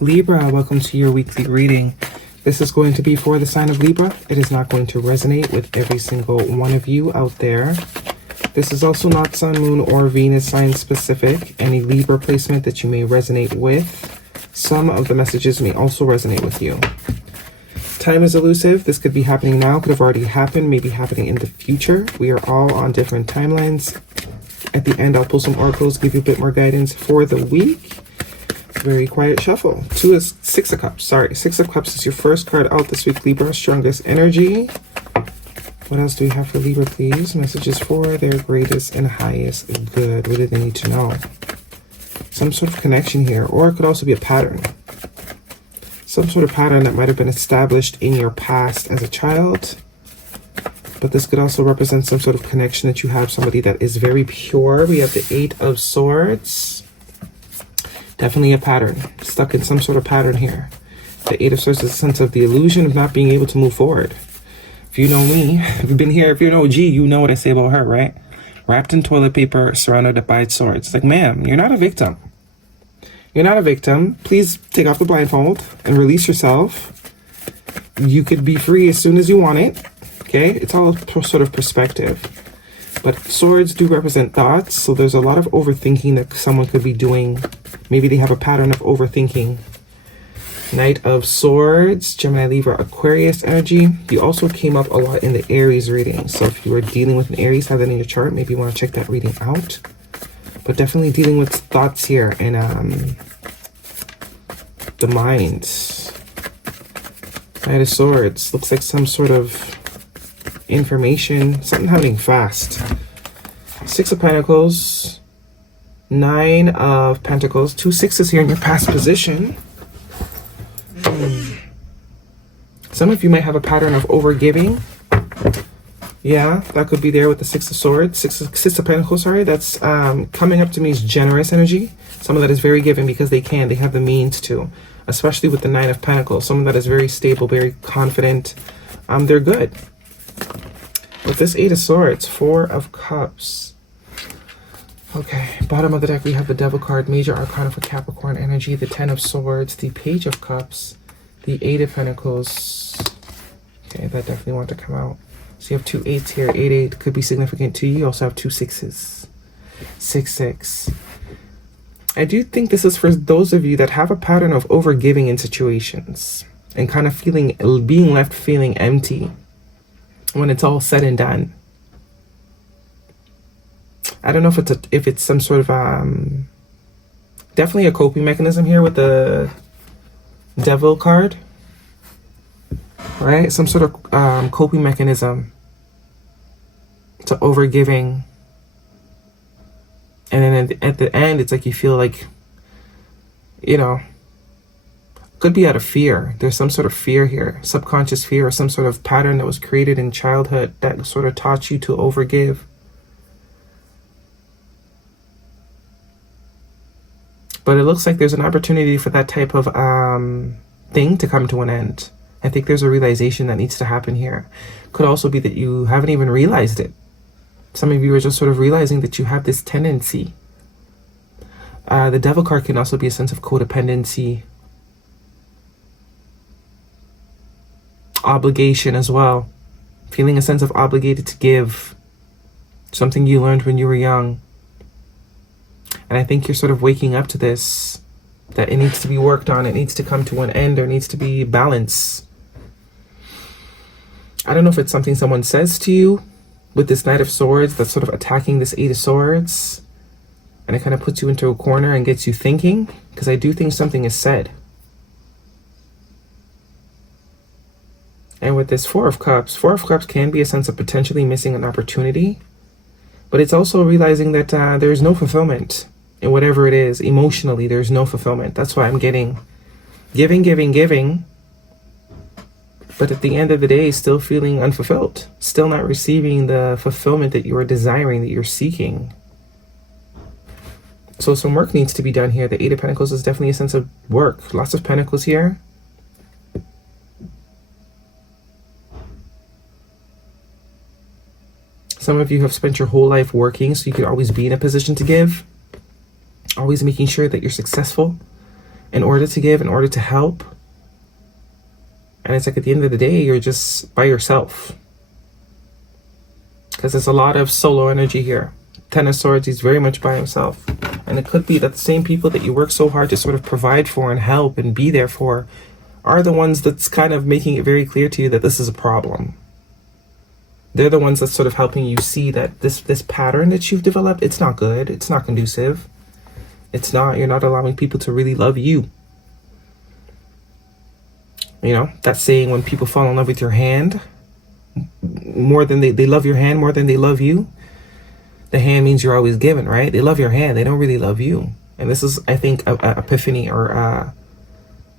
Libra, welcome to your weekly reading. This is going to be for the sign of Libra. It is not going to resonate with every single one of you out there. This is also not Sun, Moon, or Venus sign specific. Any Libra placement that you may resonate with, some of the messages may also resonate with you. Time is elusive. This could be happening now, could have already happened, maybe happening in the future. We are all on different timelines. At the end, I'll pull some oracles, give you a bit more guidance for the week. Very quiet shuffle. Six of Cups. Sorry, Six of Cups is your first card out this week, Libra. Strongest energy. What else do we have for Libra, please? Messages for their greatest and highest good. What do they need to know? Some sort of connection here, or it could also be a pattern. Some sort of pattern that might have been established in your past as a child. But this could also represent some sort of connection that you have, somebody that is very pure. We have the Eight of Swords. Definitely a pattern, stuck in some sort of pattern here. The Eight of Swords is a sense of the illusion of not being able to move forward. If you know me, if you've been here, if you're an OG, you know what I say about her, right? Wrapped in toilet paper, surrounded by swords. It's like, ma'am, you're not a victim. You're not a victim. Please take off the blindfold and release yourself. You could be free as soon as you want it, okay? It's all sort of perspective. But swords do represent thoughts, so there's a lot of overthinking that someone could be doing. Maybe they have a pattern of overthinking. Knight of Swords, Gemini, Libra, Aquarius energy. You also came up a lot in the Aries reading. So if you were dealing with an Aries, have that in your chart. Maybe you want to check that reading out. But definitely dealing with thoughts here and the mind. Knight of Swords. Looks like some sort of information, something happening fast. Six of Pentacles, Nine of Pentacles, two sixes here in your past position. Some of you might have a pattern of overgiving. Yeah, that could be there with the Six of Swords, Six of Pentacles, sorry. That's coming up to me as generous energy. Someone that is very giving because they can, they have the means to, especially with the Nine of Pentacles. Someone that is very stable, very confident. They're good. With this Eight of Swords, Four of Cups. Okay, bottom of the deck, we have the Devil card, Major Arcana for Capricorn energy, the Ten of Swords, the Page of Cups, the Eight of Pentacles. Okay, that definitely want to come out. So you have two eights here. 8-8 could be significant to you. You also have two sixes. 6-6. I do think this is for those of you that have a pattern of overgiving in situations and kind of being left feeling empty when it's all said and done. I don't know if it's some sort of definitely a coping mechanism here with the Devil card, right? Some sort of coping mechanism to overgiving, and then at the end it's like you feel like, you know, could be out of fear. There's some sort of fear here, subconscious fear, or some sort of pattern that was created in childhood that sort of taught you to overgive. But it looks like there's an opportunity for that type of thing to come to an end. I think there's a realization that needs to happen here. Could also be that you haven't even realized it. Some of you are just sort of realizing that you have this tendency. The Devil card can also be a sense of codependency, obligation as well. Feeling a sense of obligated to give. Something you learned when you were young. And I think you're sort of waking up to this, that it needs to be worked on, it needs to come to an end, there needs to be balance. I don't know if it's something someone says to you with this Knight of Swords that's sort of attacking this Eight of Swords, and it kind of puts you into a corner and gets you thinking, because I do think something is said. And with this Four of Cups can be a sense of potentially missing an opportunity, but it's also realizing that there's no fulfillment in whatever it is. Emotionally, there's no fulfillment. That's why I'm getting giving, but at the end of the day, still feeling unfulfilled, still not receiving the fulfillment that you are desiring, that you're seeking. So some work needs to be done here. The Eight of Pentacles is definitely a sense of work. Lots of pentacles here. Some of you have spent your whole life working, so you could always be in a position to give. Always making sure that you're successful in order to give, in order to help. And it's like at the end of the day, you're just by yourself. Because there's a lot of solo energy here. Ten of Swords, he's very much by himself. And it could be that the same people that you work so hard to sort of provide for and help and be there for are the ones that's kind of making it very clear to you that this is a problem. They're the ones that's sort of helping you see that this pattern that you've developed, it's not good. It's not conducive. It's not, you're not allowing people to really love you. You know, that saying, when people fall in love with your hand, more than they love your hand more than they love you. The hand means you're always giving, right? They love your hand. They don't really love you. And this is, I think, a epiphany or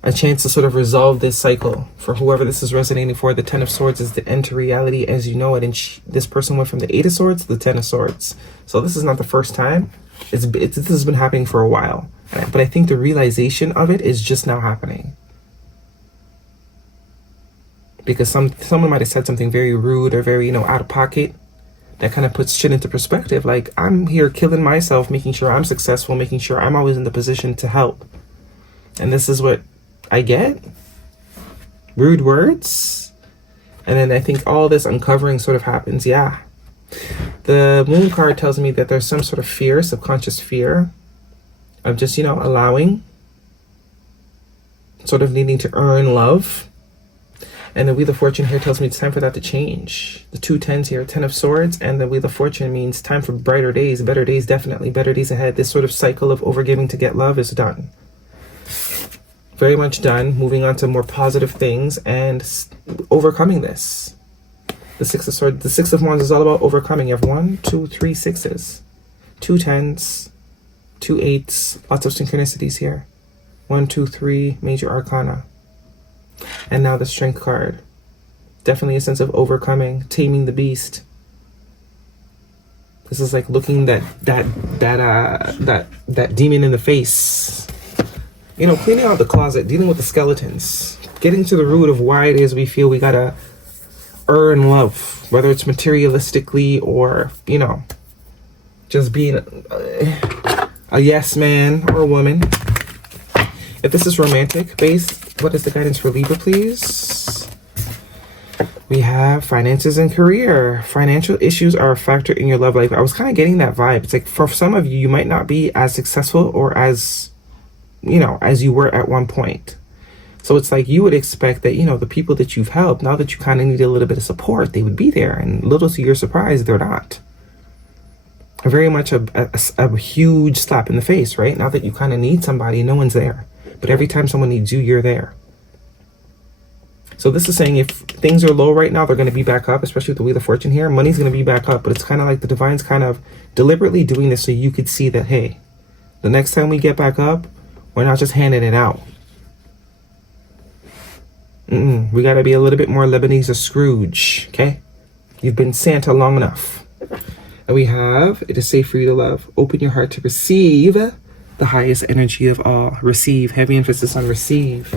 a chance to sort of resolve this cycle for whoever this is resonating for. The Ten of Swords is to enter reality as you know it. And this person went from the Eight of Swords to the Ten of Swords. So this is not the first time. This has been happening for a while. But I think the realization of it is just now happening. Because someone might have said something very rude or very, out of pocket. That kind of puts shit into perspective. Like, I'm here killing myself, making sure I'm successful, making sure I'm always in the position to help. And this is what I get. Rude words. And then I think all this uncovering sort of happens. Yeah. The Moon card tells me that there's some sort of fear, subconscious fear of just, allowing, sort of needing to earn love. And the Wheel of Fortune here tells me it's time for that to change. The 2 tens here, 10 of Swords, and the Wheel of Fortune means time for brighter days, better days, definitely, better days ahead. This sort of cycle of overgiving to get love is done. Very much done. Moving on to more positive things and overcoming this. The 6 of Swords, the 6 of Wands is all about overcoming. You have 1, 2, 3 6s, 2 10s, 2 8s, lots of synchronicities here. 1, 2, 3 major arcana. And now the Strength card. Definitely a sense of overcoming, taming the beast. This is like looking that demon in the face. Cleaning out the closet, dealing with the skeletons, getting to the root of why it is we feel we gotta earn love, whether it's materialistically or, just being a yes man or a woman. If this is romantic based, what is the guidance for Libra, please? We have finances and career. Financial issues are a factor in your love life. I was kind of getting that vibe. It's like for some of you, you might not be as successful or as, as you were at one point. So it's like you would expect that, the people that you've helped, now that you kind of need a little bit of support, they would be there. And little to your surprise, they're not. Very much a huge slap in the face, right? Now that you kind of need somebody, no one's there. But every time someone needs you, you're there. So this is saying if things are low right now, they're going to be back up, especially with the Wheel of Fortune here. Money's going to be back up, but it's kind of like the Divine's kind of deliberately doing this so you could see that, hey, the next time we get back up, we're not just handing it out. We got to be a little bit more Lebanese or Scrooge, okay? You've been Santa long enough. And we have, it is safe for you to love. Open your heart to receive the highest energy of all. Receive. Heavy emphasis on receive.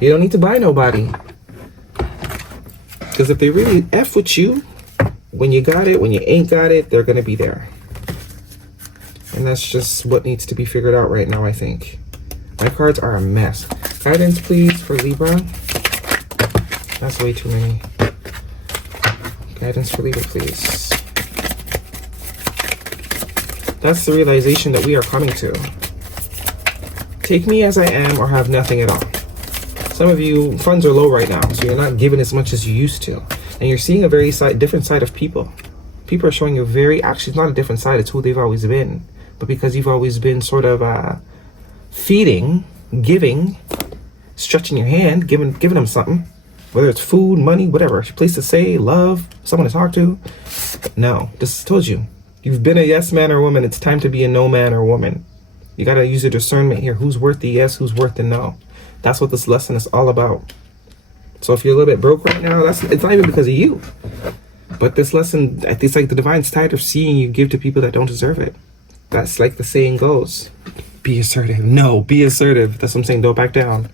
You don't need to buy nobody. Because if they really F with you, when you got it, when you ain't got it, they're going to be there. And that's just what needs to be figured out right now, I think. My cards are a mess. Guidance, please, for Libra. That's way too many. Guidance for Libra, please. That's the realization that we are coming to. Take me as I am or have nothing at all. Some of you, funds are low right now, so you're not giving as much as you used to. And you're seeing a very different side of people. People are showing you actually, it's not a different side, it's who they've always been. But because you've always been sort of feeding, giving, stretching your hand, giving them something, whether it's food, money, whatever, a place to stay, love, someone to talk to. No, just told you. You've been a yes man or woman, it's time to be a no man or woman. You got to use your discernment here. Who's worth the yes, who's worth the no. That's what this lesson is all about. So if you're a little bit broke right now, it's not even because of you. But this lesson, it's like the Divine's tired of seeing you give to people that don't deserve it. That's like the saying goes. Be assertive. No, be assertive. That's what I'm saying. Don't back down.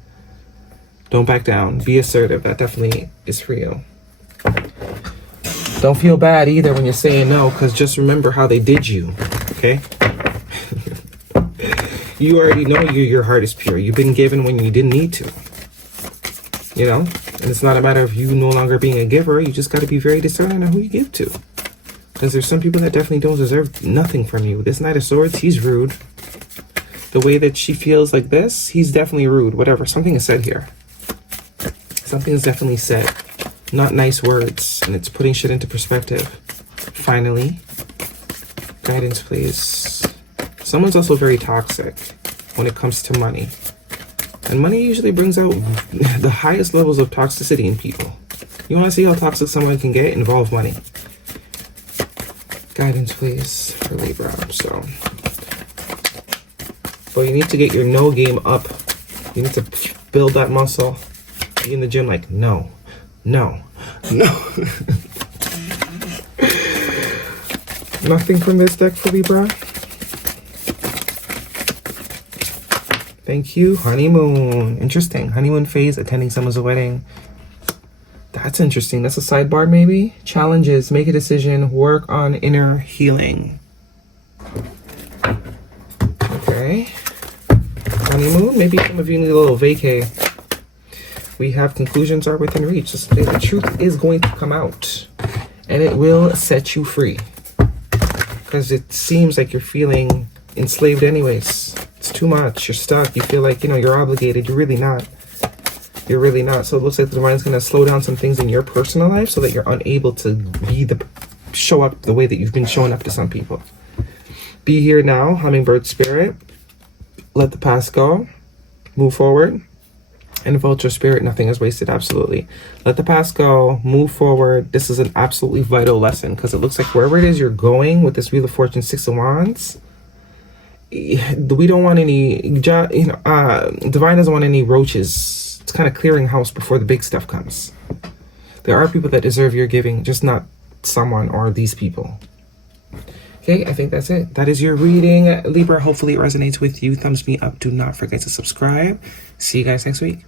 Don't back down. Be assertive. That definitely is for you. Don't feel bad either when you're saying no, because just remember how they did you. Okay? You already know your heart is pure. You've been given when you didn't need to. You know? And it's not a matter of you no longer being a giver. You just got to be very discerning on who you give to. Because there's some people that definitely don't deserve nothing from you. This Knight of Swords, he's rude. The way that she feels like this, he's definitely rude. Whatever. Something is said here. Something is definitely said. Not nice words. And it's putting shit into perspective. Finally. Guidance, please. Someone's also very toxic when it comes to money. And money usually brings out the highest levels of toxicity in people. You want to see how toxic someone can get? Involve money. Guidance, please, for Libra. So, but you need to get your no game up. You need to build that muscle. Be in the gym like, no, no, no. Nothing from this deck for Libra. Thank you. Honeymoon. Interesting. Honeymoon phase, attending someone's wedding. That's interesting. That's a sidebar maybe. Challenges, make a decision, work on inner healing. Okay. Honeymoon. Maybe some of you need a little vacay. We have conclusions are within reach. The truth is going to come out. And it will set you free. Because it seems like you're feeling enslaved anyways. It's too much. You're stuck. You feel like, you know, you're obligated. You're really not. You're really not. So it looks like the divine's going to slow down some things in your personal life so that you're unable to show up the way that you've been showing up to some people. Be here now, hummingbird spirit. Let the past go. Move forward. And vulture spirit, nothing is wasted. Absolutely. Let the past go. Move forward. This is an absolutely vital lesson because it looks like wherever it is you're going with this Wheel of Fortune, Six of Wands, we don't want any, divine doesn't want any roaches. It's kind of clearing house before the big stuff comes. There are people that deserve your giving, just not someone or these people. Okay, I think that's it. That is your reading, Libra. Hopefully it resonates with you. Thumbs me up. Do not forget to subscribe. See you guys next week.